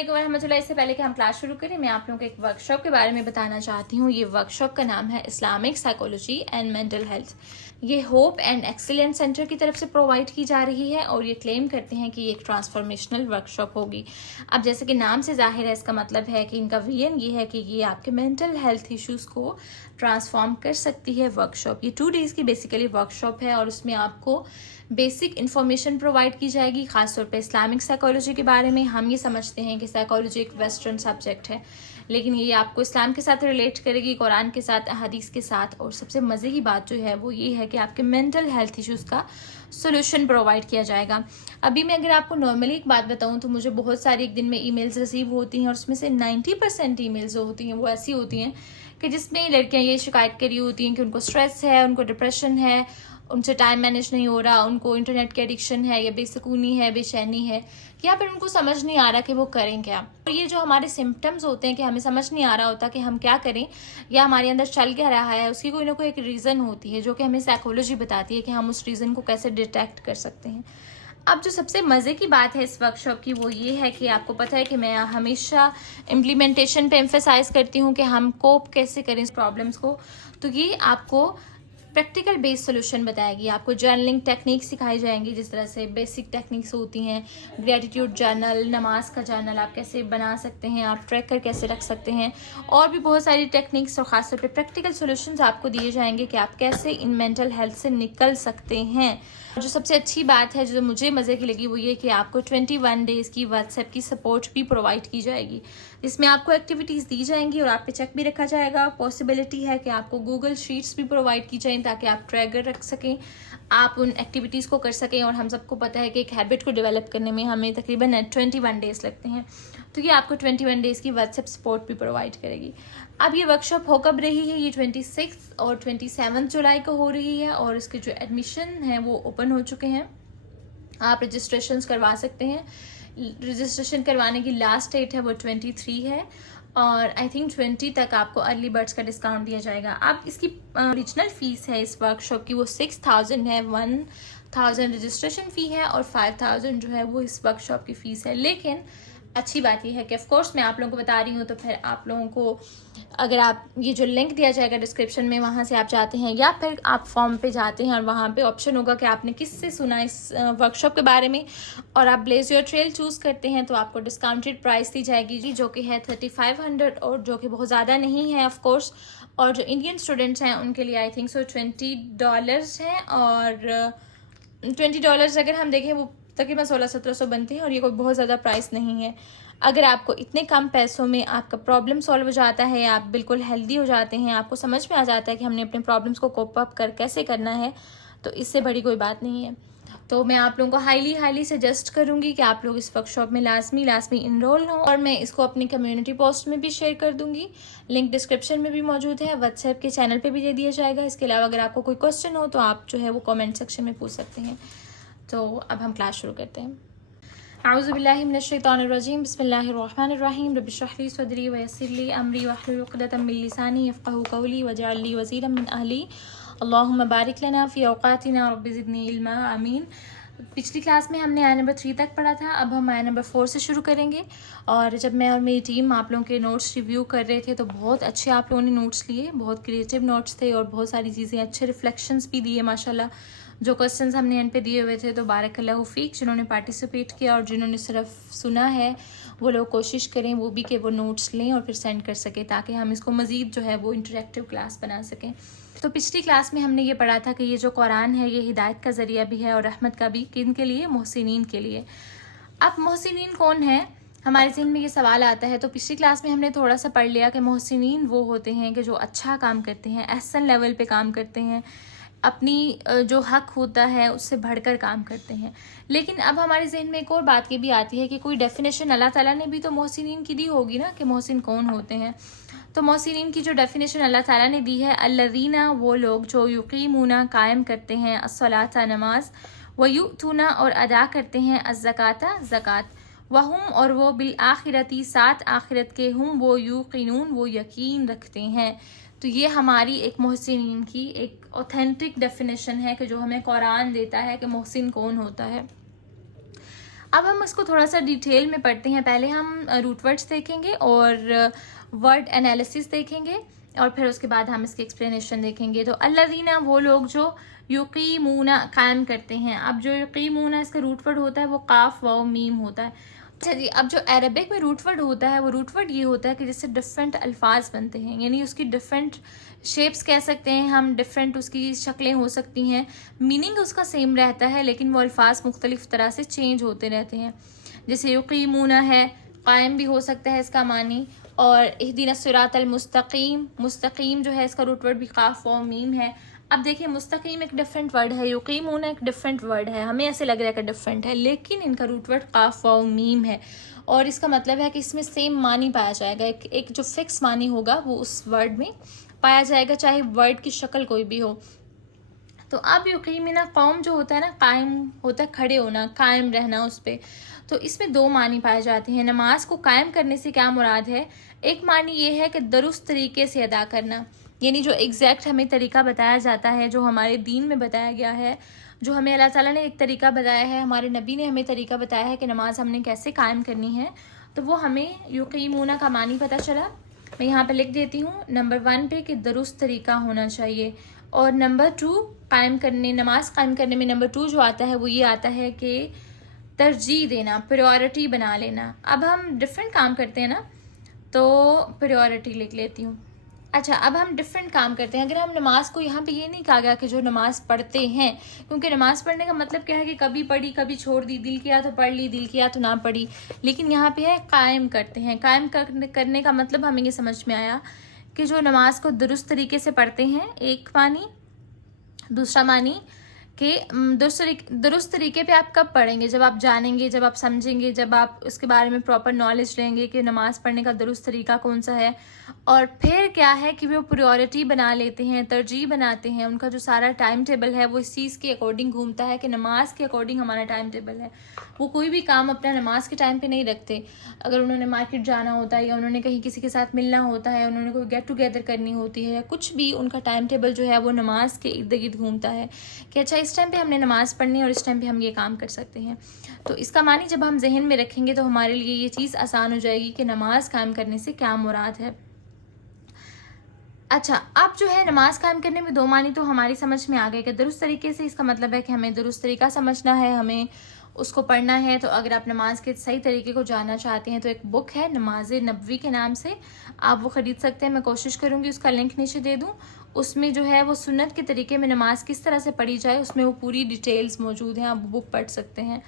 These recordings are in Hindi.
अस्सलामुअलैकुम वरहमतुल्लाह। इससे पहले कि हम क्लास शुरू करें, मैं आप लोगों को एक वर्कशॉप के बारे में बताना चाहती हूँ। ये वर्कशॉप का नाम है Islamic psychology and mental health. ये होप एंड एक्सीलेंस सेंटर की तरफ से प्रोवाइड की जा रही है और ये क्लेम करते हैं कि ये एक ट्रांसफॉर्मेशनल वर्कशॉप होगी। अब जैसे कि नाम से जाहिर है, इसका मतलब है कि इनका विजन ये है कि ये आपके मेंटल हेल्थ इश्यूज़ को ट्रांसफॉर्म कर सकती है वर्कशॉप। ये 2 डेज़ की बेसिकली वर्कशॉप है और उसमें आपको बेसिक इन्फॉर्मेशन प्रोवाइड की जाएगी, खासतौर पे इस्लामिक साइकोलॉजी के बारे में। हम ये समझते हैं कि साइकोलॉजी एक वेस्टर्न सब्जेक्ट है, लेकिन ये आपको इस्लाम के साथ रिलेट करेगी, कुरान के साथ, हदीस के साथ। और सबसे मज़े की बात जो है वो ये है कि आपके मेंटल हेल्थ इश्यूज़ का सोल्यूशन प्रोवाइड किया जाएगा। अभी मैं अगर आपको नॉर्मली एक बात बताऊं तो मुझे बहुत सारी एक दिन में ईमेल्स रिसीव होती हैं और उसमें से 90% ईमेल्स जो होती हैं वो ऐसी होती हैं कि जिसमें लड़कियां ये शिकायत कर रही होती हैं कि उनको स्ट्रेस है, उनको डिप्रेशन है, उनसे टाइम मैनेज नहीं हो रहा, उनको इंटरनेट की एडिक्शन है, या बेसुकूनी है, बेचैनी है, या फिर उनको समझ नहीं आ रहा कि वो करें क्या। और ये जो हमारे सिम्टम्स होते हैं कि हमें समझ नहीं आ रहा होता कि हम क्या करें या हमारे अंदर चल क्या रहा है, उसकी कोई ना कोई एक रीज़न होती है जो कि हमें साइकोलॉजी बताती है कि हम उस रीज़न को कैसे डिटेक्ट कर सकते हैं। अब जो सबसे मज़े की बात है इस वर्कशॉप की वो ये है कि आपको पता है कि मैं हमेशा इम्प्लीमेंटेशन पे एम्फेसाइज करती हूँ कि हम कोप कैसे करें इस प्रॉब्लम्स को। तो ये आपको प्रैक्टिकल बेस्ड सोल्यूशन बताएगी। आपको जर्नलिंग टेक्निक सिखाई जाएंगी, जिस तरह से बेसिक टेक्निक्स होती हैं, ग्रेटिट्यूड जर्नल, नमाज का जर्नल आप कैसे बना सकते हैं, आप ट्रैकर कैसे रख सकते हैं, और भी बहुत सारी टेक्निक्स और ख़ासतौर पे प्रैक्टिकल सॉल्यूशंस आपको दिए जाएंगे कि आप कैसे इन मेंटल हेल्थ से निकल सकते हैं। जो सबसे अच्छी बात है, जो मुझे मज़े की लगी, वो ये कि आपको 21 डेज़ की व्हाट्सएप की सपोर्ट भी प्रोवाइड की जाएगी, जिसमें आपको एक्टिविटीज़ दी जाएंगी और आप पे चेक भी रखा जाएगा। पॉसिबिलिटी है कि आपको गूगल शीट्स भी प्रोवाइड की जाएं ताकि आप ट्रैकर रख सकें, आप उन एक्टिविटीज़ को कर सकें। और हम सबको पता है कि एक हैबिट को डेवलप करने में हमें तकरीबन 21 डेज़ लगते हैं, तो ये आपको 21 डेज़ की व्हाट्सएप सपोर्ट भी प्रोवाइड करेगी। अब ये वर्कशॉप हो कब रही है? ये 26 और 27 जुलाई को हो रही है और इसके जो एडमिशन हैं वो ओपन हो चुके हैं। आप रजिस्ट्रेशन करवा सकते हैं। रजिस्ट्रेशन करवाने की लास्ट डेट है वो 23 है और आई थिंक 20 तक आपको अर्ली बर्ड्स का डिस्काउंट दिया जाएगा। अब इसकी ओरिजिनल फ़ीस है इस वर्कशॉप की वो 6000 है। 1000 रजिस्ट्रेशन फ़ी है और 5000 जो है वो इस वर्कशॉप की फ़ीस है। लेकिन अच्छी बात यह है कि ऑफकोर्स मैं आप लोगों को बता रही हूँ, तो फिर आप लोगों को अगर आप ये जो लिंक दिया जाएगा डिस्क्रिप्शन में, वहाँ से आप जाते हैं या फिर आप फॉर्म पे जाते हैं और वहाँ पे ऑप्शन होगा कि आपने किससे सुना इस वर्कशॉप के बारे में, और आप ब्लेज योर ट्रेल चूज़ करते हैं तो आपको डिस्काउंटेड प्राइस दी जाएगी जी, जो कि है 3500 और जो कि बहुत ज़्यादा नहीं है ऑफकोर्स। और जो इंडियन स्टूडेंट्स हैं उनके लिए आई थिंक सो $20 हैं, और $20 अगर हम देखें वो तकरीबन 1600-1700 बनते हैं और ये कोई बहुत ज़्यादा प्राइस नहीं है। अगर आपको इतने कम पैसों में आपका प्रॉब्लम सॉल्व हो जाता है, आप बिल्कुल हेल्दी हो जाते हैं, आपको समझ में आ जाता है कि हमने अपने प्रॉब्लम्स को कोप अप कर कैसे करना है, तो इससे बड़ी कोई बात नहीं है। तो मैं आप लोगों को हाईली सजेस्ट करूंगी कि आप लोग इस वर्कशॉप में लाजमी इनरोल हों, और मैं इसको अपनी कम्युनिटी पोस्ट में भी शेयर कर दूंगी। लिंक डिस्क्रिप्शन में भी मौजूद है, व्हाट्सएप के चैनल पे भी दे दिया जाएगा। इसके अलावा अगर आपको कोई क्वेश्चन हो तो आप जो है वो कमेंट सेक्शन में पूछ सकते हैं। तो अब हम क्लास शुरू करते हैं। अऊज़ु बिल्लाहि मिनश शैतानिर रजीम, बिस्मिल्लाहिर रहमानिर रहीम, रब्बि इश्रह ली सदरी व यस्सिर ली अमरी वहलुल उक़दतम मिन लिसानी यफ़क़हू क़ौली वजअल ली वज़ीरम मिन अहली, अल्लाहुम्मा बारिक लना फ़ी औक़ातिना रब्बि ज़िदनी इल्मा, आमीन। पिछली क्लास में हमने आया नंबर 3 तक पढ़ा था, अब हम आया नंबर 4 से शुरू करेंगे। और जब मैं और मेरी टीम आप लोगों के नोट्स रिव्यू कर रहे थे तो बहुत अच्छे आप लोगों ने नोट्स लिए, बहुत क्रिएटिव नोट्स थे और बहुत सारी चीज़ें, अच्छे रिफ्लेक्शंस भी दिए माशाल्लाह। जो क्वेश्चंस हमने एंड पे दिए हुए थे, तो बारकल्लाहु फ़ीक। जिन्होंने पार्टिसिपेट किया और जिन्होंने सिर्फ सुना है वो लोग कोशिश करें वो भी कि वो नोट्स लें और फिर सेंड कर सकें, ताकि हम इसको मज़ीद जो है वो इंटरेक्टिव क्लास बना सकें। तो पिछली क्लास में हमने ये पढ़ा था कि ये जो कुरान है ये हिदायत का ज़रिया भी है और रहमत का भी। किन के लिए? मोहसिनीन के लिए। अब मोहसिनीन कौन है? हमारे ज़हन में ये सवाल आता है। तो पिछली क्लास में हमने थोड़ा सा पढ़ लिया कि मोहसिनीन वो होते हैं कि जो अच्छा काम करते हैं, एहसन लेवल पे काम करते हैं, अपनी जो हक होता है उससे बढ़कर काम करते हैं। लेकिन अब हमारे जहन में एक और बात ये भी आती है कि कोई डेफिनेशन अल्लाह ताला ने भी तो मोहसिनीन की दी होगी ना, कि मोहसिन कौन होते हैं। तो मोहसिनीन की जो डेफिनेशन अल्लाह ताला ने दी है, अल्लज़ीना वो लोग जो युक़ीमूना कायम करते हैं, अस्सलाता नमाज, व युतूना और अदा करते हैं, अज़्ज़काता ज़कात, वहुम और वो बिल आखिरती साथ आखिरत के, हुम वो यूक़िनून वो यकीन रखते हैं। तो ये हमारी एक मोहसिनीन की एक ऑथेंटिक डेफिनेशन है कि जो हमें कुरान देता है कि मोहसिन कौन होता है। अब हम इसको थोड़ा सा डिटेल में पढ़ते हैं। पहले हम रूट वर्ड्स देखेंगे और वर्ड एनालिसिस देखेंगे और फिर उसके बाद हम इसकी एक्सप्लेनेशन देखेंगे। तो अल्लज़ीना वो लोग जो युकीमूना कायम करते हैं। अब जो युकीमूना इसका रूट वर्ड होता है वो काफ वाव मीम होता है। अच्छा जी, अब जो अरबिक में रूट वर्ड होता है वो रूट वर्ड ये होता है कि जिससे डिफरेंट अल्फाज बनते हैं, यानी उसकी डिफरेंट शेप्स कह सकते हैं हम, डिफरेंट उसकी शक्लें हो सकती हैं, मीनिंग उसका सेम रहता है लेकिन वो अल्फाज मुख्तलिफ तरह से चेंज होते रहते हैं। जैसे युकीमूना है, कायम भी हो सकता है इसका मानी, और इहदिना सिरातल मुस्तकीम, मुस्तकीम जो है इसका रूट वर्ड भी काफ वाव मीम है। अब देखिए मुस्तकीम एक डिफरेंट वर्ड है, युकीमूना एक डिफरेंट वर्ड है, हमें ऐसे लग रहा है कि डिफरेंट है लेकिन इनका रूट वर्ड काफ वाव मीम है और इसका मतलब है कि इसमें सेम मानी पाया जाएगा। एक जो फिक्स मानी होगा वो उस वर्ड में पाया जाएगा चाहे वर्ड की शक्ल कोई भी हो। तो अब युकीमिना कौम जो होता है ना, कायम होता है खड़े होना, कायम रहना उस पर। तो इसमें दो मानी पाए जाते हैं। नमाज को कायम करने से क्या मुराद है? एक मानी ये है कि दुरुस्त तरीके से अदा करना, यानी जो एग्जैक्ट हमें तरीका बताया जाता है, जो हमारे दीन में बताया गया है, जो हमें अल्लाह ताला ने एक तरीका बताया है, हमारे नबी ने हमें तरीका बताया है कि नमाज हमने कैसे कायम करनी है, तो वो हमें युकीमूना का मानी पता चला। मैं यहाँ पे लिख देती हूँ नंबर 1 पे कि दुरुस्त तरीका होना चाहिए, और नंबर 2 कायम करने, नमाज कायम करने में नंबर 2 जो आता है वो ये आता है कि तरजीह देना, प्रायोरिटी बना लेना। अब हम डिफरेंट काम करते हैं ना, तो प्रायोरिटी लिख लेती हूँ। अच्छा, अब हम डिफरेंट काम करते हैं। अगर हम नमाज को, यहाँ पे ये नहीं कहा गया कि जो नमाज पढ़ते हैं, क्योंकि नमाज पढ़ने का मतलब क्या है कि कभी पढ़ी कभी छोड़ दी, दिल किया तो पढ़ ली, दिल किया तो ना पढ़ी, लेकिन यहाँ पे है कायम करते हैं। कायम करने का मतलब हमें ये समझ में आया कि जो नमाज को दुरुस्त तरीके से पढ़ते हैं, एक मानी। दूसरा मानी कि दुरुस्त तरीके पे आप कब पढ़ेंगे? जब आप जानेंगे, जब आप समझेंगे, जब आप उसके बारे में प्रॉपर नॉलेज लेंगे कि नमाज पढ़ने का दुरुस्त तरीका कौन सा है। और फिर क्या है कि वो प्रायोरिटी बना लेते हैं, तरजीह बनाते हैं। उनका जो सारा टाइम टेबल है वो इस चीज़ के अकॉर्डिंग घूमता है कि नमाज के अकॉर्डिंग हमारा टाइम टेबल है। वो कोई भी काम अपना नमाज के टाइम पे नहीं रखते। अगर उन्होंने मार्केट जाना होता है, या उन्होंने कहीं किसी के साथ मिलना होता है, उन्होंने कोई गेट टुगेदर करनी होती है, या कुछ भी, उनका टाइम टेबल जो है वो नमाज के इर्द गिर्द घूमता है कि अच्छा इस टाइम पे हमने नमाज़ पढ़नी है और इस टाइम पे हम ये काम कर सकते हैं। तो इसका मानी जब हम जहन में रखेंगे तो हमारे लिए ये चीज़ आसान हो जाएगी कि नमाज कायम करने से क्या मुराद है। अच्छा, अब जो है नमाज कायम करने में दो मानी तो हमारी समझ में आ गए कि दुरुस्त तरीके से, इसका मतलब है कि हमें दुरुस्त तरीका समझना है, हमें उसको पढ़ना है। तो अगर आप नमाज के सही तरीके को जानना चाहते हैं तो एक बुक है नमाज नबवी के नाम से, आप वो ख़रीद सकते हैं। मैं कोशिश करूँगी उसका लिंक नीचे दे दूँ। उसमें जो है वो सुन्नत के तरीके में नमाज किस तरह से पढ़ी जाए, उसमें वो पूरी डिटेल्स मौजूद हैं, आप बुक पढ़ सकते हैं।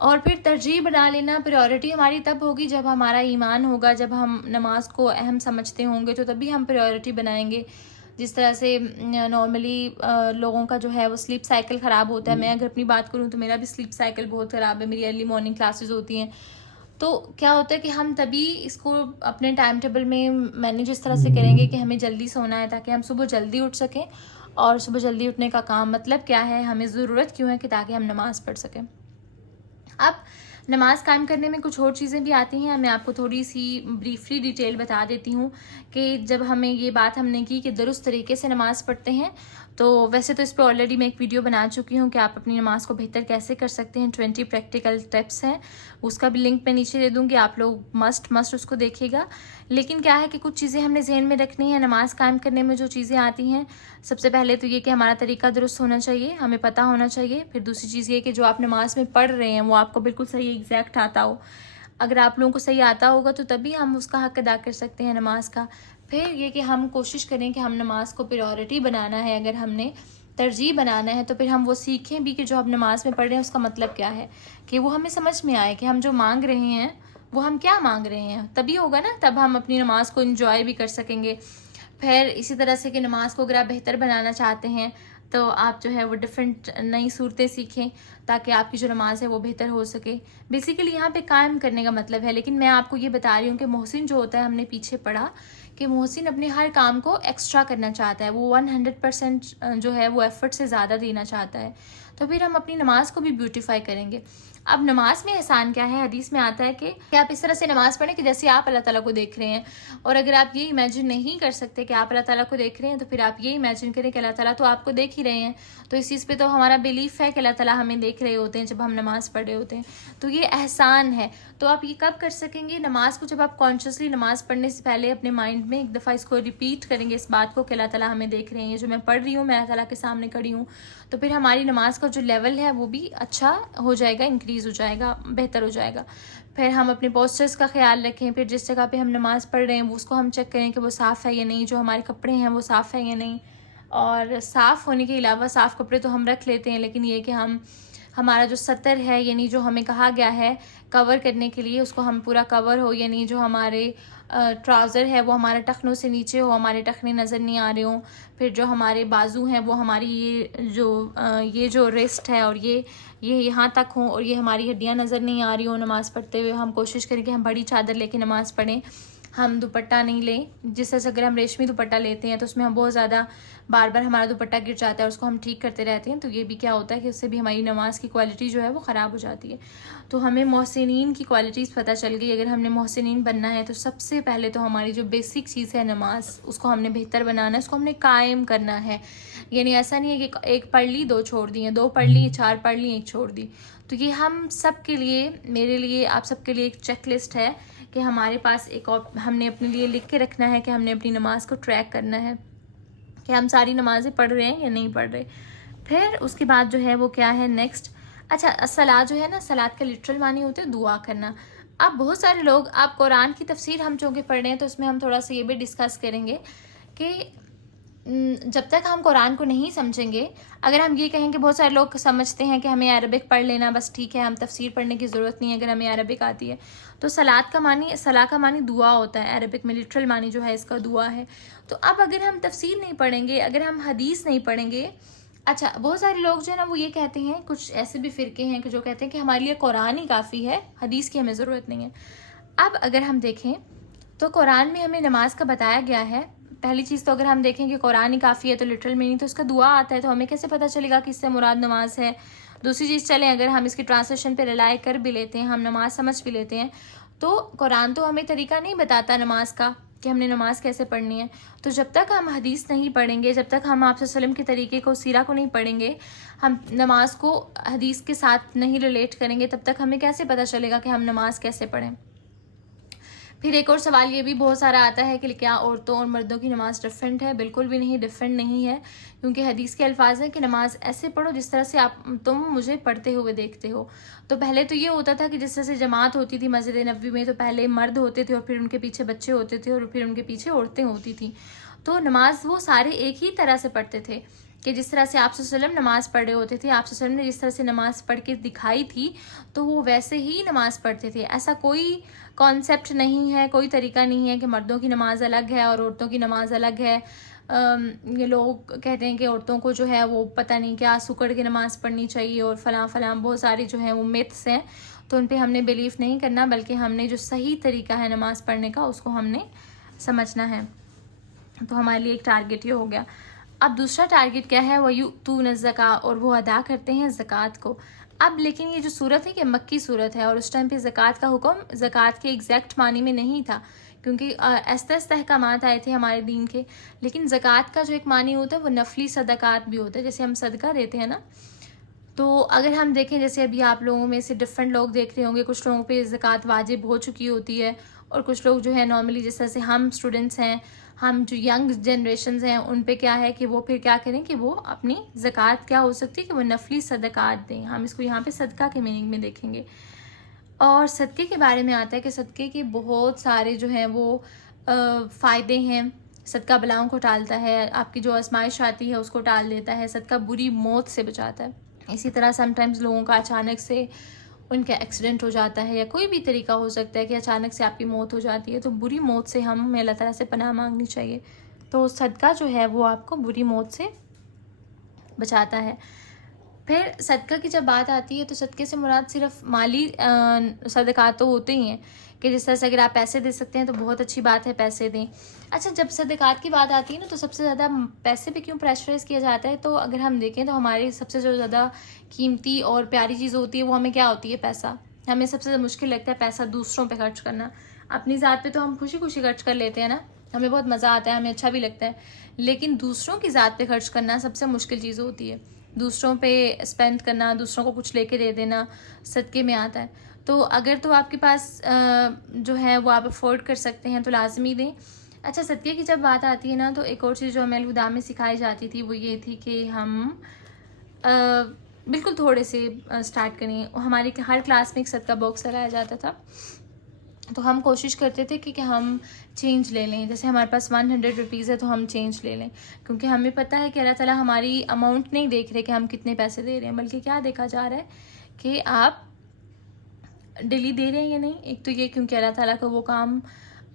और फिर तरजीह बना लेना, प्रायोरिटी हमारी तब होगी जब हमारा ईमान होगा, जब हम नमाज को अहम समझते होंगे, तो तभी हम प्रायोरिटी बनाएंगे। जिस तरह से नॉर्मली लोगों का जो है वो स्लीप साइकिल ख़राब होता है। मैं अगर अपनी बात करूँ तो मेरा भी स्लीप साइकिल बहुत ख़राब है, मेरी अर्ली मॉर्निंग क्लासेस होती हैं। तो क्या होता है कि हम तभी इसको अपने टाइम टेबल में मैनेज इस तरह से करेंगे कि हमें जल्दी सोना है ताकि हम सुबह जल्दी उठ सकें। और सुबह जल्दी उठने का काम मतलब क्या है, हमें ज़रूरत क्यों है कि ताकि हम नमाज़ पढ़ सकें। अब नमाज कायम करने में कुछ और चीज़ें भी आती हैं। मैं आपको थोड़ी सी ब्रीफली डिटेल बता देती हूँ कि जब हमें ये बात हमने की कि दुरुस्त तरीके से नमाज पढ़ते हैं, तो वैसे तो इस पर ऑलरेडी मैं एक वीडियो बना चुकी हूँ कि आप अपनी नमाज को बेहतर कैसे कर सकते हैं। 20 प्रैक्टिकल टिप्स हैं, उसका भी लिंक मैं नीचे दे दूँगी, आप लोग मस्ट उसको देखिएगा। लेकिन क्या है कि कुछ चीज़ें हमने जहन में रखनी है। नमाज कायम करने में जो चीज़ें आती हैं, सबसे पहले तो ये कि हमारा तरीका दुरुस्त होना चाहिए, हमें पता होना चाहिए। फिर दूसरी चीज़ ये कि जो आप नमाज में पढ़ रहे हैं वो आपको बिल्कुल सही एग्जैक्ट आता हो। अगर आप लोगों को सही आता होगा तो तभी हम उसका हक अदा कर सकते हैं नमाज का। फिर ये कि हम कोशिश करें कि हम नमाज को प्रायोरिटी बनाना है, अगर हमने तरजीह बनाना है तो फिर हम वो सीखें भी कि जो हम नमाज में पढ़ रहे हैं उसका मतलब क्या है, कि वो हमें समझ में आए कि हम जो मांग रहे हैं वो हम क्या मांग रहे हैं। तभी होगा ना, तब हम अपनी नमाज को इंजॉय भी कर सकेंगे। फिर इसी तरह से कि नमाज को अगर आप बेहतर बनाना चाहते हैं तो आप जो है वो डिफरेंट नई सूरतें सीखें ताकि आपकी जो नमाज है वो बेहतर हो सके। बेसिकली यहाँ पे कायम करने का मतलब है। लेकिन मैं आपको ये बता रही हूँ कि मोहसिन जो होता है, हमने पीछे पढ़ा कि मोहसिन अपने हर काम को एक्स्ट्रा करना चाहता है, वो 100% जो है वो एफर्ट से ज़्यादा देना चाहता है। तो फिर हम अपनी नमाज को भी ब्यूटीफाई करेंगे। अब नमाज में एहसान क्या है, हदीस में आता है कि आप इस तरह से नमाज पढ़ें कि जैसे आप अल्लाह ताला को देख रहे हैं। और अगर आप ये इमेजिन नहीं कर सकते कि आप अल्लाह ताला को देख रहे हैं, तो फिर आप ये इमेजिन करें कि अल्लाह ताला तो आपको देख ही रहे हैं। तो इस चीज़ पे तो हमारा बिलीफ है कि अल्लाह ताला हमें देख रहे होते हैं जब हम नमाज़ पढ़ रहे होते हैं। तो ये एहसान है। तो आप ये कब कर सकेंगे, नमाज को जब आप कॉन्शियसली नमाज पढ़ने से पहले अपने माइंड में एक दफ़ा इसको रिपीट करेंगे, इस बात को कि अल्लाह ताला हमें देख रहे हैं, ये जो मैं पढ़ रही हूँ मैं अल्लाह ताला के सामने खड़ी हूँ। तो फिर हमारी नमाज का जो लेवल है वो भी अच्छा हो जाएगा, इंक्रीज़ हो जाएगा, बेहतर हो जाएगा। फिर हम अपने पोस्चर्स का ख्याल रखें। फिर जिस जगह पे हम नमाज़ पढ़ रहे हैं वो उसको हम चेक करें कि वो साफ़ है या नहीं, जो हमारे कपड़े हैं वो साफ़ है या नहीं। और साफ़ होने के अलावा साफ़ कपड़े तो हम रख लेते हैं, लेकिन ये कि हम हमारा जो सतर है यानी जो हमें कहा गया है कवर करने के लिए, उसको हम पूरा कवर हो, यानी जो हमारे ट्राउज़र है वो हमारे टखनों से नीचे हो, हमारे टखने नज़र नहीं आ रहे हों। फिर जो हमारे बाजू हैं वो हमारी ये जो रिस्ट है और ये यहाँ तक हों, और ये हमारी हड्डियाँ नज़र नहीं आ रही हों नमाज़ पढ़ते हुए। हम कोशिश करें कि हम बड़ी चादर लेके नमाज़ पढ़ें, हम दुपट्टा नहीं लें। जिस तरह से अगर हम रेशमी दुपट्टा लेते हैं तो उसमें हम बहुत ज़्यादा बार बार हमारा दुपट्टा गिर जाता है और उसको हम ठीक करते रहते हैं, तो ये भी क्या होता है कि उससे भी हमारी नमाज की क्वालिटी जो है वो ख़राब हो जाती है। तो हमें मोहसिनीन की क्वालिटीज़ पता चल गई। अगर हमने मोहसिनीन बनना है तो सबसे पहले तो हमारी जो बेसिक चीज़ है नमाज, उसको हमने बेहतर बनाना है, उसको हमने कायम करना है। यानी ऐसा नहीं है कि एक पढ़ ली, दो छोड़ दी, दो पढ़ ली, चार पढ़ ली, एक छोड़ दी। तो ये हम सब के लिए, मेरे लिए, आप सबके लिए एक चेक लिस्ट है कि हमारे पास एक और हमने अपने लिए लिख के रखना है कि हमने अपनी नमाज को ट्रैक करना है कि हम सारी नमाज़ें पढ़ रहे हैं या नहीं पढ़ रहे। फिर उसके बाद जो है वो क्या है नेक्स्ट, अच्छा सलात जो है ना, सलात का लिटरल मानी होते हैं दुआ करना। अब बहुत सारे लोग, आप कुरान की तफसीर हम चूँकि पढ़ रहे हैं तो उसमें हम थोड़ा सा ये भी डिस्कस करेंगे कि जब तक हम कुरान को नहीं समझेंगे, अगर हम ये कहेंगे, बहुत सारे लोग समझते हैं कि हमें अरबिक पढ़ लेना बस ठीक है, हम तफसीर पढ़ने की ज़रूरत नहीं है अगर हमें अरबिक आती है। तो सलाह का मानी दुआ होता है, अरबिक में लिटरल मानी जो है इसका दुआ है। तो अब अगर हम तफसीर नहीं पढ़ेंगे, अगर हम हदीस नहीं पढ़ेंगे, अच्छा बहुत सारे लोग जो है ना वो ये कहते हैं, कुछ ऐसे भी फ़िरके हैं कि जो कहते हैं कि हमारे लिए कुरान ही काफ़ी है, हदीस की हमें ज़रूरत नहीं है। अब अगर हम देखें तो कुरान में हमें नमाज का बताया गया है। पहली चीज़ तो अगर हम देखें कि कुरान ही काफ़ी है तो लिटरल मीनिंग तो उसका दुआ आता है, तो हमें कैसे पता चलेगा कि इससे मुराद नमाज है। दूसरी चीज़, चलें अगर हम इसकी ट्रांसलेशन पे रिलाई कर भी लेते हैं, हम नमाज समझ भी लेते हैं, तो कुरान तो हमें तरीका नहीं बताता नमाज का कि हमने नमाज कैसे पढ़नी है। तो जब तक हम हदीस नहीं पढ़ेंगे, जब तक हम आप सल्लम के तरीके को, सीरा को नहीं पढ़ेंगे, हम नमाज को हदीस के साथ नहीं रिलेट करेंगे, तब तक हमें कैसे पता चलेगा कि हम नमाज कैसे पढ़ें। फिर एक और सवाल ये भी बहुत सारा आता है कि क्या औरतों और मर्दों की नमाज़ डिफरेंट है? बिल्कुल भी नहीं, डिफरेंट नहीं है, क्योंकि हदीस के अल्फाज हैं कि नमाज ऐसे पढ़ो जिस तरह से तुम मुझे पढ़ते हुए देखते हो। तो पहले तो ये होता था कि जिस तरह से जमात होती थी मस्जिद नबवी में, तो पहले मर्द होते थे और फिर उनके पीछे बच्चे होते थे और फिर उनके पीछे औरतें होती थी। तो नमाज वो सारे एक ही तरह से पढ़ते थे कि जिस तरह से आप सल्लम नमाज़ पढ़ रहे होते थे, आप सल्लम ने जिस तरह से नमाज़ पढ़ के दिखाई थी तो वो वैसे ही नमाज़ पढ़ते थे। ऐसा कोई कॉन्सेप्ट नहीं है, कोई तरीका नहीं है कि मर्दों की नमाज़ अलग है और औरतों की नमाज़ अलग है। ये लोग कहते हैं कि औरतों को जो है वो पता नहीं क्या सुकड़ के नमाज़ पढ़नी चाहिए और फ़लाँ फ़लाँ बहुत सारी जो है वो मिथ्स हैं, तो उन पर हमने बिलीव नहीं करना, बल्कि हमने जो सही तरीका है नमाज़ पढ़ने का उसको हमने समझना है। तो हमारे लिए एक टारगेट ये हो गया। अब दूसरा टारगेट क्या है, वह यूतून ज़का, और वो अदा करते हैं ज़कात को। अब लेकिन ये जो सूरत है कि मक्की सूरत है और उस टाइम पे ज़कात का हुक्म ज़कात के एग्जैक्ट मानी में नहीं था, क्योंकि ऐसे अहकामात आए थे हमारे दीन के। लेकिन ज़कात का जो एक मानी होता है वो नफली सदक़ात भी होता है, जैसे हम सदका देते हैं ना। तो अगर हम देखें, जैसे अभी आप लोगों में से डिफरेंट लोग देख रहे होंगे, कुछ लोगों पे ज़कात वाजिब हो चुकी होती है और कुछ लोग जो है नॉर्मली, जिस तरह से हम स्टूडेंट्स हैं, हम जो यंग जनरेशन हैं, उन पे क्या है कि वो फिर क्या करें कि वो अपनी ज़कात क्या हो सकती है कि वो नफली सदक़ात दें। हम इसको यहाँ पे सदका के मीनिंग में देखेंगे। और सदक़े के बारे में आता है कि सदक़े के बहुत सारे जो हैं वो फ़ायदे हैं। सदका बलाओं को टालता है, आपकी जो आजमाइश आती है उसको टाल देता है, सदका बुरी मौत से बचाता है। इसी तरह समटाइम्स लोगों का अचानक से उनका एक्सीडेंट हो जाता है, या कोई भी तरीका हो सकता है कि अचानक से आपकी मौत हो जाती है, तो बुरी मौत से हमें अल्लाह ताला से पनाह मांगनी चाहिए। तो सदका जो है वो आपको बुरी मौत से बचाता है। फिर सदका की जब बात आती है तो सदक़े से मुराद सिर्फ माली सदक़ात तो होते ही हैं, कि जिस तरह से अगर आप पैसे दे सकते हैं तो बहुत अच्छी बात है, पैसे दें। अच्छा, जब सदक़ात की बात आती है ना, तो सबसे ज़्यादा पैसे पे क्यों प्रेशराइज़ किया जाता है? तो अगर हम देखें तो हमारी सबसे जो ज़्यादा कीमती और प्यारी चीज़ होती है वो हमें क्या होती है? पैसा। हमें सबसे ज़्यादा मुश्किल लगता है पैसा दूसरों पे खर्च करना। अपनी ज़ात पे तो हम खुशी-खुशी खर्च कर लेते हैं ना, हमें बहुत मज़ा आता है, हमें अच्छा भी लगता है। लेकिन दूसरों की ज़ात पे खर्च करना सबसे मुश्किल चीज़ होती है। दूसरों पे स्पेंड करना, दूसरों को कुछ लेके दे देना, सदक़े में आता है। तो अगर तो आपके पास जो है वो आप अफ़ोर्ड कर सकते हैं तो लाज़मी दें। अच्छा, सदक़े की जब बात आती है ना, तो एक और चीज़ जो हमें अल-हुदा में सिखाई जाती थी वो ये थी कि हम बिल्कुल थोड़े से स्टार्ट करें। हमारी हर क्लास में एक सदका बॉक्स लगाया जाता था, तो हम कोशिश करते थे कि हम चेंज ले लें। जैसे हमारे पास 100 रुपीज़ है तो हम चेंज ले लें, क्योंकि हमें पता है कि अल्लाह ताला हमारी अमाउंट नहीं देख रहे कि हम कितने पैसे दे रहे हैं, बल्कि क्या देखा जा रहा है कि आप डेली दे रहे हैं या नहीं। एक तो ये क्योंकि अल्लाह ताला को वो काम,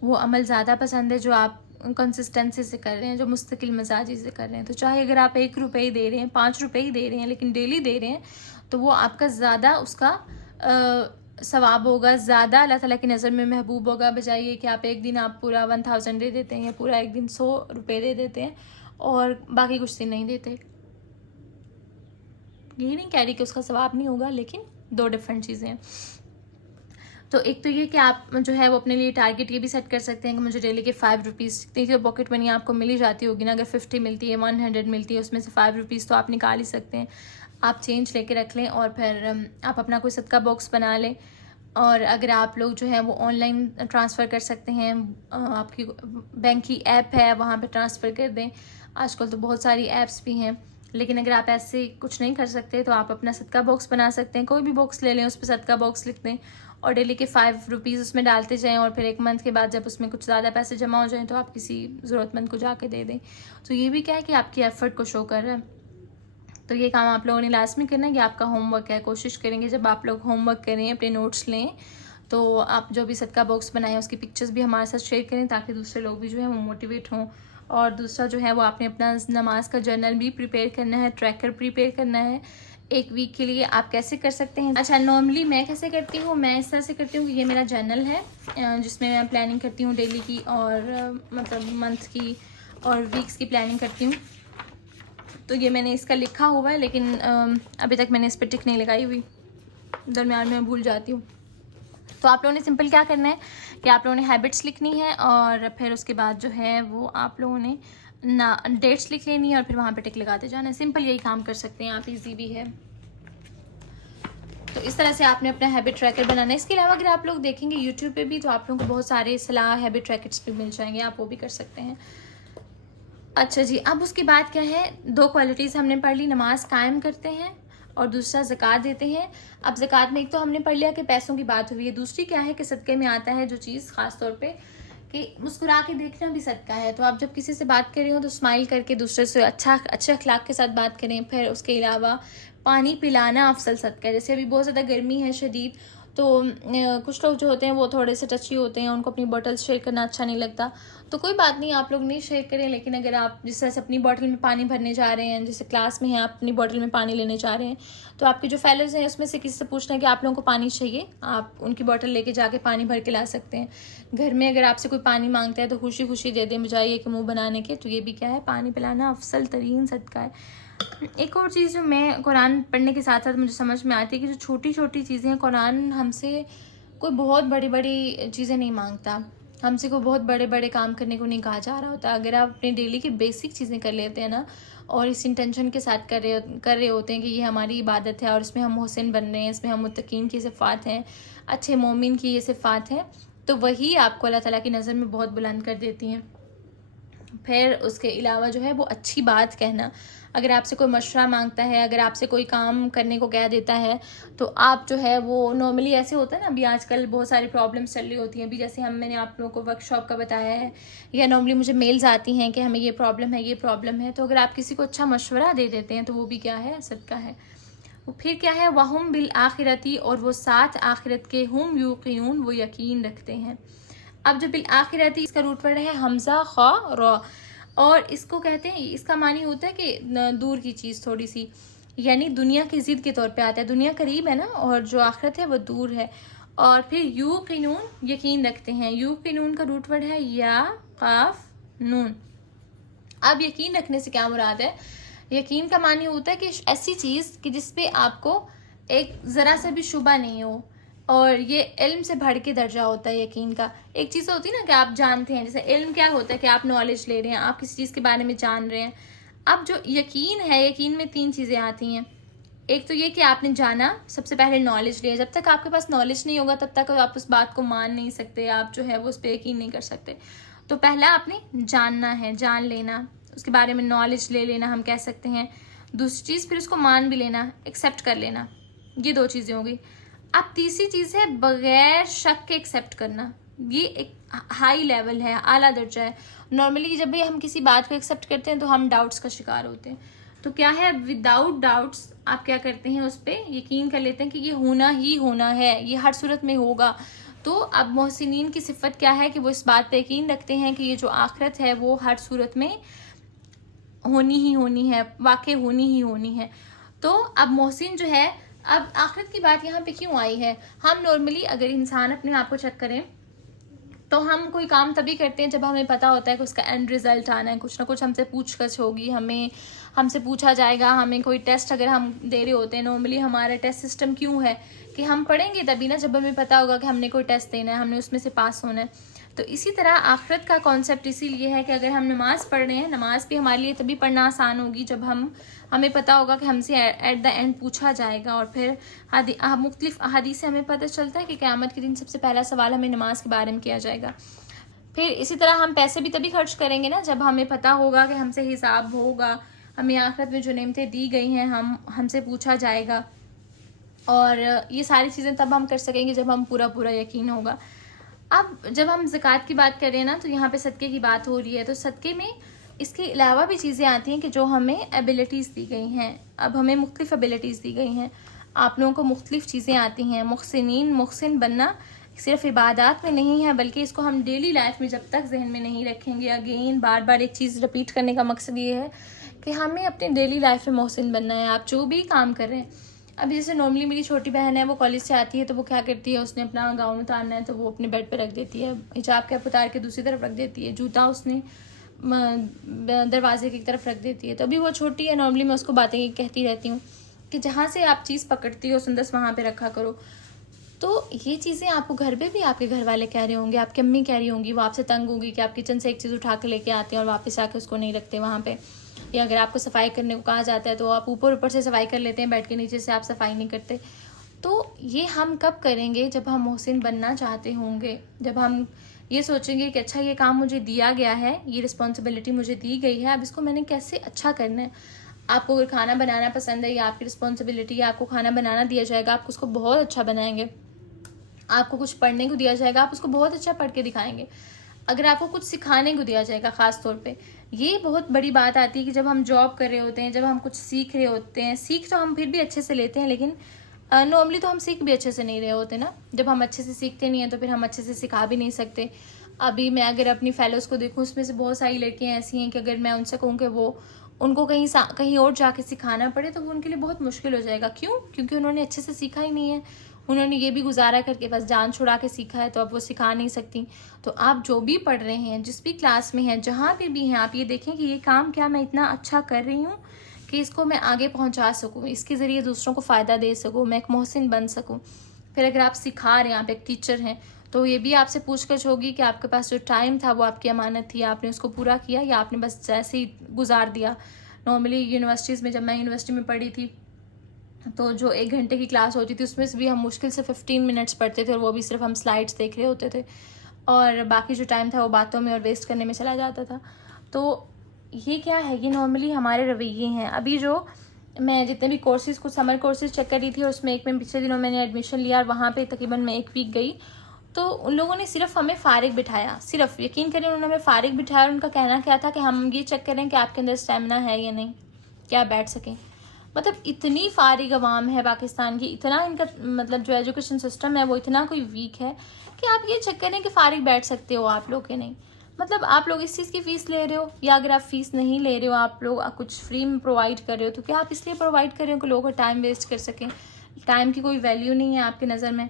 वो अमल ज़्यादा पसंद है जो आप कंसिस्टेंसी से कर रहे हैं, जो मुस्तकिल मिजाजी से कर रहे हैं। तो चाहे अगर आप 1 रुपये ही दे रहे हैं, 5 रुपये ही दे रहे हैं, लेकिन डेली दे रहे हैं, तो वो आपका ज़्यादा उसका सवाब होगा, ज़्यादा अल्लाह ताला की नज़र में महबूब होगा, बजाय ये कि आप एक दिन आप पूरा 1000 दे देते हैं या पूरा एक दिन 100 रुपये दे देते हैं और बाकी कुछ दिन नहीं देते। यही नहीं कह रही कि उसका सवाब नहीं होगा, लेकिन 2 डिफरेंट चीज़ें हैं। तो एक तो ये कि आप जो है वो अपने लिए टारगेट ये भी सेट कर सकते हैं कि मुझे डेली के 5 रुपीज़, देखिए पॉकेट मनी आपको मिल ही जाती होगी ना, अगर 50 मिलती है, 100 मिलती है, उसमें से 5 रुपीज़ तो आप निकाल ही सकते हैं। आप चेंज लेके रख लें और फिर आप अपना कोई सदका बॉक्स बना लें। और अगर आप लोग जो है वो ऑनलाइन ट्रांसफ़र कर सकते हैं, आपकी बैंक की ऐप है वहाँ पे ट्रांसफ़र कर दें। आजकल तो बहुत सारी ऐप्स भी हैं, लेकिन अगर आप ऐसे कुछ नहीं कर सकते तो आप अपना सदका बॉक्स बना सकते हैं। कोई भी बॉक्स ले लें, उस पर सदका बॉक्स लिख दें और डेली के 5 रुपीज़ उसमें डालते जाएँ और फिर 1 मंथ के बाद जब उसमें कुछ ज़्यादा पैसे जमा हो जाएँ तो आप किसी ज़रूरतमंद को जाके दे दें। तो ये भी क्या है कि आपकी एफ़र्ट को शो कर रहा है। तो ये काम आप लोगों ने लाज़मी करना है कि आपका होमवर्क है। कोशिश करेंगे जब आप लोग होमवर्क करें, अपने नोट्स लें, तो आप जो भी सदका बॉक्स बनाएं उसकी पिक्चर्स भी हमारे साथ शेयर करें, ताकि दूसरे लोग भी जो है वो मोटिवेट हों। और दूसरा जो है वो आपने अपना नमाज का जर्नल भी प्रिपेयर करना है, ट्रैकर प्रिपेयर करना है 1 वीक के लिए। आप कैसे कर सकते हैं? अच्छा, नॉर्मली मैं कैसे करती हूँ, मैं इस तरह से करती हूँ कि ये मेरा जर्नल है जिसमें मैं प्लानिंग करती हूँ डेली की और मतलब मंथ की और वीक्स की प्लानिंग करती हूँ। तो ये मैंने इसका लिखा हुआ है, लेकिन अभी तक मैंने इस पर टिक नहीं लगाई हुई, दरमियान में भूल जाती हूँ। तो आप लोगों ने सिंपल क्या करना है कि आप लोगों ने हैबिट्स लिखनी है और फिर उसके बाद जो है वो आप लोगों ने ना डेट्स लिख लेनी है और फिर वहाँ पे टिक लगाते जाना है। सिंपल यही काम कर सकते हैं आप, इजी भी है। तो इस तरह से आपने अपना हैबिट ट्रैकर बनाना है। इसके अलावा अगर आप लोग देखेंगे यूट्यूब पे भी, तो आप लोगों को बहुत सारे सलाह हैबिट ट्रैकर्स भी मिल जाएंगे, आप वो भी कर सकते हैं। अच्छा जी, अब उसके बाद क्या है, 2 क्वालिटीज़ हमने पढ़ ली, नमाज कायम करते हैं और दूसरा ज़कात देते हैं। अब ज़कात में एक तो हमने पढ़ लिया कि पैसों की बात हुई है, दूसरी क्या है कि सदक़े में आता है जो चीज़, ख़ास तौर पे कि मुस्कुरा के देखना भी सदका है। तो आप जब किसी से बात कर रहे हो तो स्माइल करके दूसरे से अच्छे अखलाक के साथ बात करें। फिर उसके अलावा पानी पिलाना अफसल सदका है। जैसे अभी बहुत ज़्यादा गर्मी है शदीद, तो कुछ लोग जो होते हैं वो थोड़े से टची होते हैं, उनको अपनी बॉटल्स शेयर करना अच्छा नहीं लगता। तो कोई बात नहीं, आप लोग नहीं शेयर करें, लेकिन अगर आप जिस तरह से अपनी बॉटल में पानी भरने जा रहे हैं, जैसे क्लास में हैं आप अपनी बॉटल में पानी लेने जा रहे हैं, तो आपके जो फेलोज़ हैं उसमें से किसी से पूछना है कि आप लोगों को पानी चाहिए, आप उनकी बॉटल लेके जाके पानी भर के ला सकते हैं। घर में अगर आपसे कोई पानी मांगता है तो खुशी खुशी दे दें, बजाय कि मुँह बनाने के। तो ये भी क्या है, पानी पिलाना अफसल तरीन सदका है। एक और चीज़ जो मैं कुरान पढ़ने के साथ साथ मुझे समझ में आती है कि जो छोटी छोटी चीज़ें हैं, कुरान हमसे कोई बहुत बड़ी बड़ी चीज़ें नहीं मांगता, हमसे कोई बहुत बड़े बड़े काम करने को नहीं कहा जा रहा होता। अगर आप अपने डेली की बेसिक चीज़ें कर लेते हैं ना, और इस इंटेंशन के साथ कर रहे होते हैं कि ये हमारी इबादत है और इसमें हम मोहसिन बन रहे हैं, इसमें हम मुत्तकीन की सिफ़ात हैं, अच्छे मोमिन की ये सिफ़ात हैं, तो वही आपको अल्लाह ताला की नज़र में बहुत बुलंद कर देती हैं। फिर उसके अलावा जो है वो अच्छी बात कहना, अगर आपसे कोई मशवरा मांगता है, अगर आपसे कोई काम करने को कह देता है, तो आप जो है वो नॉर्मली ऐसे होता है ना, अभी आजकल बहुत सारी प्रॉब्लम्स चल रही होती हैं। अभी जैसे मैंने आप लोगों को वर्कशॉप का बताया है, या नॉर्मली मुझे मेल्स आती हैं कि हमें ये प्रॉब्लम है, ये प्रॉब्लम है, तो अगर आप किसी को अच्छा मशवरा दे देते हैं तो वो भी क्या है, सदका है। फिर क्या है, वहुम बिल आखिरती, और वो साथ आखिरत के, हुम यूक़िनून, वो यकीन रखते हैं। अब जो बिल आखिरती, इसका रूट वर्ड है हमज़ा ख़ा रॉ, और इसको कहते हैं, इसका मानी होता है कि दूर की चीज़ थोड़ी सी, यानी दुनिया की ज़िद के तौर पे आता है। दुनिया करीब है ना, और जो आखिरत है वो दूर है। और फिर यूक़िनून यकीन रखते हैं। यूक़िनून का रूट वर्ड है या काफ नून। अब यकीन रखने से क्या मुराद है? यकीन का मानी होता है कि ऐसी चीज़ कि जिस पे आपको एक ज़रा सा भी शुबा नहीं हो, और ये इल्म से बढ़ के दर्जा होता है यकीन का। एक चीज़ होती है ना कि आप जानते हैं, जैसे इल्म क्या होता है कि आप नॉलेज ले रहे हैं, आप किसी चीज़ के बारे में जान रहे हैं। अब जो यकीन है, यकीन में 3 चीज़ें आती हैं। एक तो ये कि आपने जाना, सबसे पहले नॉलेज लिया। जब तक आपके पास नॉलेज नहीं होगा तब तक आप उस बात को मान नहीं सकते, आप जो है वो उस पर यकीन नहीं कर सकते। तो पहला आपने जानना है, जान लेना, उसके बारे में नॉलेज ले लेना हम कह सकते हैं। दूसरी चीज़ फिर उसको मान भी लेना, एक्सेप्ट कर लेना। ये 2 चीज़ें हो गई। अब तीसरी चीज़ है बगैर शक के एक्सेप्ट करना। ये एक हाई लेवल है, आला दर्जा है। नॉर्मली जब भी हम किसी बात को एक्सेप्ट करते हैं तो हम डाउट्स का शिकार होते हैं। तो क्या है, विदाउट डाउट्स आप क्या करते हैं, उस पर यकीन कर लेते हैं कि ये होना ही होना है, ये हर सूरत में होगा। तो अब मोहसिनीन की सिफत क्या है कि वो इस बात पे यकीन रखते हैं कि ये जो आखिरत है वो हर सूरत में होनी ही होनी है, वाकई होनी ही होनी है। तो अब मोहसिन जो है, अब आखिरत की बात यहाँ पे क्यों आई है? हम नॉर्मली अगर इंसान अपने आप को चेक करें तो हम कोई काम तभी करते हैं जब हमें पता होता है कि उसका एंड रिजल्ट आना है, कुछ ना कुछ हमसे पूछताछ होगी, हमसे पूछा जाएगा। हमें कोई टेस्ट अगर हम दे रहे होते हैं, नॉर्मली हमारा टेस्ट सिस्टम क्यों है कि हम पढ़ेंगे तभी ना जब हमें पता होगा कि हमने कोई टेस्ट देना है, हमने उसमें से पास होना है। तो इसी तरह आखिरत का कॉन्सेप्ट इसीलिए है कि अगर हम नमाज़ पढ़ रहे हैं, नमाज भी हमारे लिए तभी पढ़ना आसान होगी जब हमें पता होगा कि हमसे एट द एंड पूछा जाएगा। और फिर मुख्तलिफ अहादीस से हमें पता चलता है कि क़यामत के दिन सबसे पहला सवाल हमें नमाज के बारे में किया जाएगा। फिर इसी तरह हम पैसे भी तभी खर्च करेंगे ना जब हमें पता होगा कि हमसे हिसाब होगा, हमें आखिरत में जो नेमतें दी गई हैं हमसे पूछा जाएगा। और ये सारी चीज़ें तब हम कर सकेंगे जब हम पूरा यकीन होगा। अब जब हम ज़कात की बात कर रहे हैं ना, तो यहाँ पे सदक़े की बात हो रही है। तो सदक़े में इसके अलावा भी चीज़ें आती हैं कि जो हमें एबिलिटीज़ दी गई हैं। अब हमें मुख्तलिफ़ एबिलिटीज़ दी गई हैं, आप लोगों को मुख्तलिफ़ चीज़ें आती हैं। मुहसिन बनना सिर्फ इबादत में नहीं है, बल्कि इसको हम डेली लाइफ में जब तक जहन में नहीं रखेंगे, अगेन बार बार एक चीज़ रिपीट करने का मकसद ये है कि हमें अपनी डेली लाइफ में मुहसिन बनना है। आप जो भी काम कर रहे हैं, अभी जैसे नॉर्मली मेरी छोटी बहन है, वो कॉलेज से आती है तो वो क्या करती है, उसने अपना गाउन उतारना है तो वो अपने बेड पर रख देती है, हिजाब कैप उतार के दूसरी तरफ रख देती है, जूता उसने दरवाजे की तरफ रख देती है। तो अभी वो छोटी है, नॉर्मली मैं उसको बातें कहती रहती हूँ कि जहाँ से आप चीज़ पकड़ती हो सुंदस वहाँ पे रखा करो। तो ये चीज़ें आपको घर पे भी आपके घर वाले कह रहे होंगे, आपकी अम्मी कह रही होंगी, वो आपसे तंग होगी कि आप किचन से एक चीज़ उठा के लेके आते हैं और वापस आके उसको नहीं रखते वहाँ पे। या अगर आपको सफाई करने को कहा जाता है तो आप ऊपर से सफाई कर लेते हैं, बेड के नीचे से आप सफाई नहीं करते। तो ये हम कब करेंगे? जब हम मुहसिन बनना चाहते होंगे, जब हम ये सोचेंगे कि अच्छा ये काम मुझे दिया गया है, ये रिस्पॉन्सिबिलिटी मुझे दी गई है, अब इसको मैंने कैसे अच्छा करना है। आपको अगर खाना बनाना पसंद है, या आपकी रिस्पॉन्सिबिलिटी है, आपको खाना बनाना दिया जाएगा, आप उसको बहुत अच्छा बनाएंगे। आपको कुछ पढ़ने को दिया जाएगा, आप उसको बहुत अच्छा पढ़ के दिखाएंगे। अगर आपको कुछ सिखाने को दिया जाएगा, ख़ास तौर पे ये बहुत बड़ी बात आती है कि जब हम जॉब कर रहे होते हैं, जब हम कुछ सीख रहे होते हैं, सीख तो हम फिर भी अच्छे से लेते हैं, लेकिन नॉर्मली तो हम सीख भी अच्छे से नहीं रहे होते ना। जब हम अच्छे से सीखते नहीं हैं तो फिर हम अच्छे से सिखा भी नहीं सकते। अभी मैं अगर अपनी फेलोज़ को देखूँ, उसमें से बहुत सारी लड़कियाँ ऐसी हैं कि अगर मैं उनसे कहूँ कि वो उनको कहीं और जाके सिखाना पड़े तो वो उनके लिए बहुत मुश्किल हो जाएगा। क्यों? क्योंकि उन्होंने अच्छे से सीखा ही नहीं है। उन्होंने ये भी गुजारा करके बस जान छुड़ा के सीखा है, तो अब वो सिखा नहीं सकती। तो आप जो भी पढ़ रहे हैं, जिस भी क्लास में हैं, जहाँ पे भी हैं, आप ये देखें कि ये काम क्या मैं इतना अच्छा कर रही हूँ कि इसको मैं आगे पहुँचा सकूँ, इसके ज़रिए दूसरों को फ़ायदा दे सकूँ, मैं एक मोहसिन बन सकूँ। फिर अगर आप सिखा रहे हैं, आप एक टीचर हैं, तो ये भी आपसे पूछताछ होगी कि आपके पास जो टाइम था वो आपकी अमानत थी, आपने उसको पूरा किया या आपने बस जैसे ही गुजार दिया। नॉर्मली यूनिवर्सिटीज़ में, जब मैं यूनिवर्सिटी में पढ़ी थी, तो जो 1 घंटे की क्लास होती थी उसमें से भी हम मुश्किल से 15 मिनट्स पढ़ते थे, और वो भी सिर्फ हम स्लाइड्स देख रहे होते थे, और बाकी जो टाइम था वो बातों में और वेस्ट करने में चला जाता था। तो ये क्या है, ये नॉर्मली हमारे रवैये हैं। अभी जो मैं जितने भी कोर्सेज़, कुछ समर कोर्सेज़ चेक कर रही थी, और उसमें एक में पिछले दिनों मैंने एडमिशन लिया, और वहाँ पे तकरीबन मैं 1 वीक गई, तो उन लोगों ने सिर्फ हमें फ़ारिग बिठाया, सिर्फ यकीन करें उन्होंने हमें फ़ारिग बिठाया, और उनका कहना क्या था कि हम ये चेक करें कि आपके अंदर स्टेमिना है या नहीं, क्या बैठ सकें। मतलब इतनी फारिग अवाम है पाकिस्तान की, इतना इनका मतलब जो एजुकेशन सिस्टम है वो इतना कोई वीक है कि आप ये चेक करें कि फारिग बैठ सकते हो आप लोग के नहीं। मतलब आप लोग इस चीज़ की फ़ीस ले रहे हो, या अगर आप फ़ीस नहीं ले रहे हो, आप लोग कुछ फ्री में प्रोवाइड कर रहे हो, तो क्या आप इसलिए प्रोवाइड कर रहे हो कि लोगों का टाइम वेस्ट कर सकें? टाइम की कोई वैल्यू नहीं है आपकी नज़र में।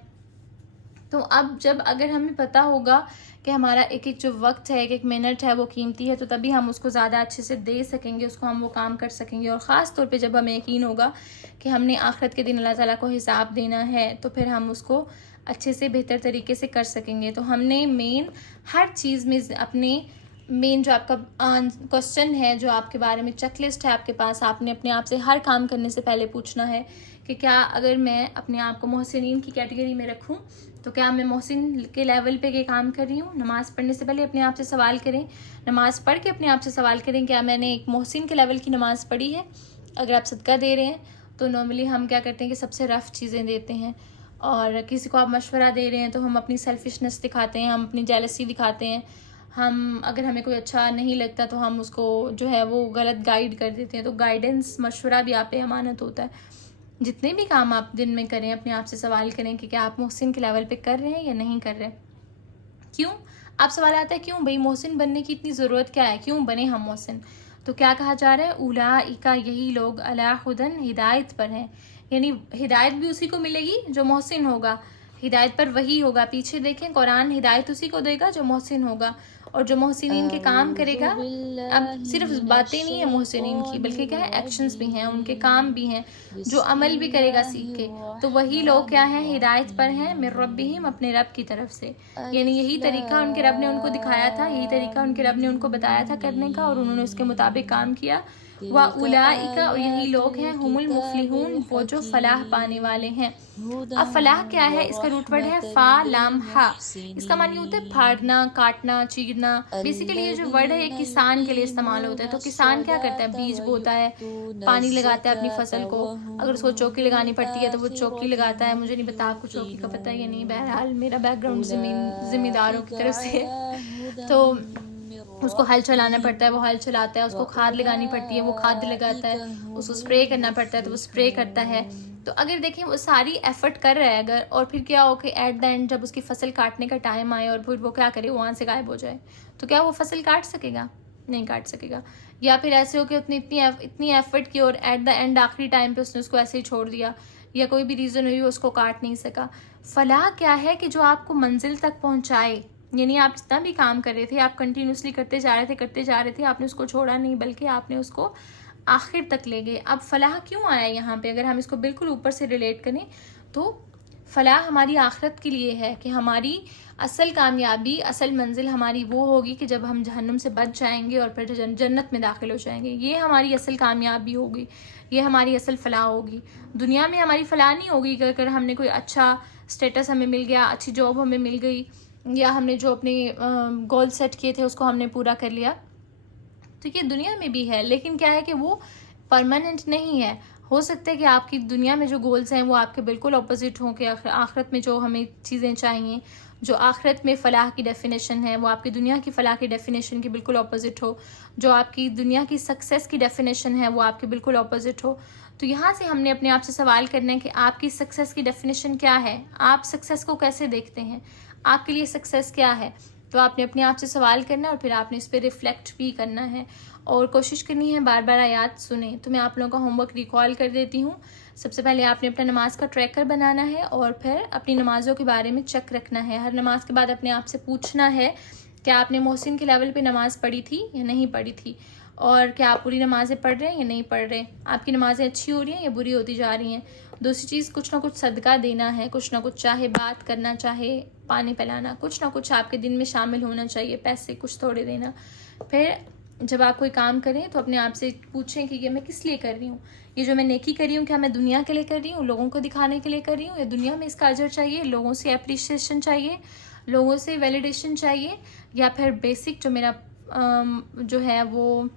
तो अब जब अगर हमें पता होगा कि हमारा एक एक जो वक्त है, एक एक मिनट है वो कीमती है, तो तभी हम उसको ज़्यादा अच्छे से दे सकेंगे, उसको हम वो काम कर सकेंगे। और ख़ास तौर पे जब हमें यकीन होगा कि हमने आखिरत के दिन अल्लाह ताला को हिसाब देना है, तो फिर हम उसको अच्छे से बेहतर तरीके से कर सकेंगे। तो हमने मेन हर चीज़ में अपने मेन जो आपका क्वेश्चन है, जो आपके बारे में चेकलिस्ट है आपके पास, आपने अपने आप से हर काम करने से पहले पूछना है कि क्या अगर मैं अपने आप को मोहसिनीन की कैटेगरी में रखूं, तो क्या मैं मोहसिन के लेवल पे ये काम कर रही हूँ। नमाज़ पढ़ने से पहले अपने आप से सवाल करें, नमाज़ पढ़ के अपने आप से सवाल करें क्या मैंने एक मोहसिन के लेवल की नमाज़ पढ़ी है। अगर आप सदका दे रहे हैं तो नॉर्मली हम क्या करते हैं कि सबसे रफ़ चीज़ें देते हैं, और किसी को आप मशवरा दे रहे हैं तो हम अपनी सेल्फिशनेस दिखाते हैं, हम अपनी जेलसी दिखाते हैं। हम अगर हमें कोई अच्छा नहीं लगता तो हम उसको जो है वो गलत गाइड कर देते हैं। तो गाइडेंस, मशवरा भी आप पे अमानत होता है। जितने भी काम आप दिन में करें, अपने आप से सवाल करें कि क्या आप मोहसिन के लेवल पे कर रहे हैं या नहीं कर रहे। क्यों आप सवाल आता है, क्यों भाई मोहसिन बनने की इतनी ज़रूरत क्या है, क्यों बने हम मोहसिन। तो क्या कहा जा रहा है, उलाइका, यही लोग, अला हुदन, हिदायत पर हैं। यानी हिदायत भी उसी को मिलेगी जो मोहसिन होगा, हिदायत पर वही होगा। पीछे देखें, कुरान हिदायत उसी को देगा जो मोहसिन होगा, और जो मोहसिनीन के काम करेगा। अब सिर्फ बातें नहीं है मोहसिनीन की, बल्कि क्या है, एक्शंस भी हैं, उनके काम भी हैं, जो अमल भी करेगा सीख के। तो वही लोग क्या हैं, हिदायत पर हैं, मिर रब्बिहिम, अपने रब की तरफ से। यानी यही तरीका उनके रब ने उनको दिखाया था, यही तरीका उनके रब ने उनको बताया था करने का, और उन्होंने उसके मुताबिक काम किया। व उलाइका, और यही लोग हैं, हुमुल मुफलिहून, वो जो फलाह पाने वाले हैं। अब फलाह क्या है, इसका रूट वर्ड है फा लाम हा। इसका मानी होता है फाड़ना, काटना, चीरना। बेसिकली ये जो वर्ड है ये किसान के लिए इस्तेमाल होता है। तो किसान क्या करता है, बीज बोता है, पानी लगाता है अपनी फसल को, अगर उसको चौकी लगानी पड़ती है तो वो चौकी लगाता है। मुझे नहीं पता आपको चौकी का पता है या नहीं, बहरहाल मेरा बैकग्राउंड जिम्मेदारों की तरफ से है। तो उसको हल चलाना पड़ता है, वो हल चलाता है, उसको खाद लगानी पड़ती है, वो खाद लगाता है, उसको स्प्रे करना पड़ता है तो वो स्प्रे करता है। तो अगर देखें वो सारी एफर्ट कर रहा है अगर, और फिर क्या हो कि एट द एंड जब उसकी फसल काटने का टाइम आए और फिर वो क्या करे, वहाँ से गायब हो जाए, तो क्या वो फसल काट सकेगा, नहीं काट सकेगा। या फिर ऐसे हो कि उसने इतनी एफर्ट की और एट द एंड आखिरी टाइम पे उसने उसको ऐसे ही छोड़ दिया, या कोई भी रीज़न हुई उसको काट नहीं सका। फलाह क्या है कि जो आपको मंजिल तक पहुँचाए, यानी आप जितना भी काम कर रहे थे, आप कंटिन्यूसली करते जा रहे थे, आपने उसको छोड़ा नहीं, बल्कि आपने उसको आखिर तक ले गए। अब फलाह क्यों आया यहाँ पे, अगर हम इसको बिल्कुल ऊपर से रिलेट करें तो फलाह हमारी आखिरत के लिए है कि हमारी असल कामयाबी, असल मंजिल हमारी वो होगी कि जब हम जहन्नुम से बच जाएंगे और फिर जन्नत में दाखिल हो जाएंगे। ये हमारी असल कामयाबी होगी, ये हमारी असल फलाह होगी। दुनिया में हमारी फलाह नहीं होगी कि अगर हमने कोई अच्छा स्टेटस हमें मिल गया, अच्छी जॉब हमें मिल गई, या हमने जो अपने गोल सेट किए थे उसको हमने पूरा कर लिया। तो ये दुनिया में भी है, लेकिन क्या है कि वो परमानेंट नहीं है। हो सकता है कि आपकी दुनिया में जो गोल्स हैं वो आपके बिल्कुल ऑपोजिट हों, कि आखिरत में जो हमें चीज़ें चाहिए, जो आखिरत में फ़लाह की डेफिनेशन है, वो आपकी दुनिया की फ़लाह की डेफिनेशन की बिल्कुल ऑपोजिट हो। जो आपकी दुनिया की सक्सेस की डेफिनेशन है वो आपके बिल्कुल ऑपोजिट हो। तो यहाँ से हमने अपने आप से सवाल करना है कि आपकी सक्सेस की डेफिनेशन क्या है, आप सक्सेस को कैसे देखते हैं, आपके लिए सक्सेस क्या है। तो आपने अपने आप से सवाल करना है और फिर आपने इस पर रिफ्लेक्ट भी करना है और कोशिश करनी है बार बार आयात सुने। तो मैं आप लोगों का होमवर्क रिकॉल कर देती हूँ। सबसे पहले आपने अपना नमाज का ट्रैकर बनाना है और फिर अपनी नमाज़ों के बारे में चेक रखना है। हर नमाज के बाद अपने आप से पूछना है क्या आपने मोहसिन के लेवल पे नमाज़ पढ़ी थी या नहीं पढ़ी थी, और क्या आप पूरी नमाज़ें पढ़ रहे हैं या नहीं पढ़ रहे, आपकी नमाज़ें अच्छी हो रही हैं या बुरी होती जा रही हैं। दूसरी चीज़, कुछ ना कुछ सदका देना है, कुछ ना कुछ, चाहे बात करना, चाहे पानी पिलाना, कुछ ना कुछ आपके दिन में शामिल होना चाहिए, पैसे कुछ थोड़े देना। फिर जब आप कोई काम करें तो अपने आप से पूछें कि ये मैं किस लिए कर रही हूँ, ये जो मैं नेकी कर रही हूँ क्या मैं दुनिया के लिए कर रही हूँ, लोगों को दिखाने के लिए कर रही हूँ, या दुनिया में इसका अजर चाहिए, लोगों से अप्रिशिएशन चाहिए, लोगों से वैलिडेशन चाहिए, या फिर बेसिक जो मेरा जो है वो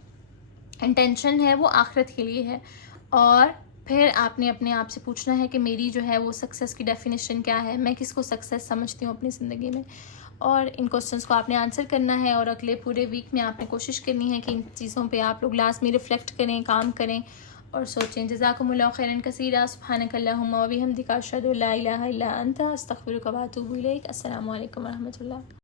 इंटेंशन है वो आखिरत के लिए है। और फिर आपने अपने आप से पूछना है कि मेरी जो है वो सक्सेस की डेफिनेशन क्या है, मैं किसको सक्सेस समझती हूँ अपनी ज़िंदगी में। और इन क्वेश्चंस को आपने आंसर करना है और अगले पूरे वीक में आपने कोशिश करनी है कि इन चीज़ों पे आप लोग लास्ट में रिफ्लेक्ट करें, काम करें और सोचें। जज़ाकुमुल्लाह खैरन कसीरा, सुब्हानकल्लाहुम्मा व बिहम्दिका, अशहदु अल्ला इलाहा इल्ला अंता, अस्तगफिरुका व अतूबु इलैक। अस्सलामु अलैकुम व रहमतुल्लाह।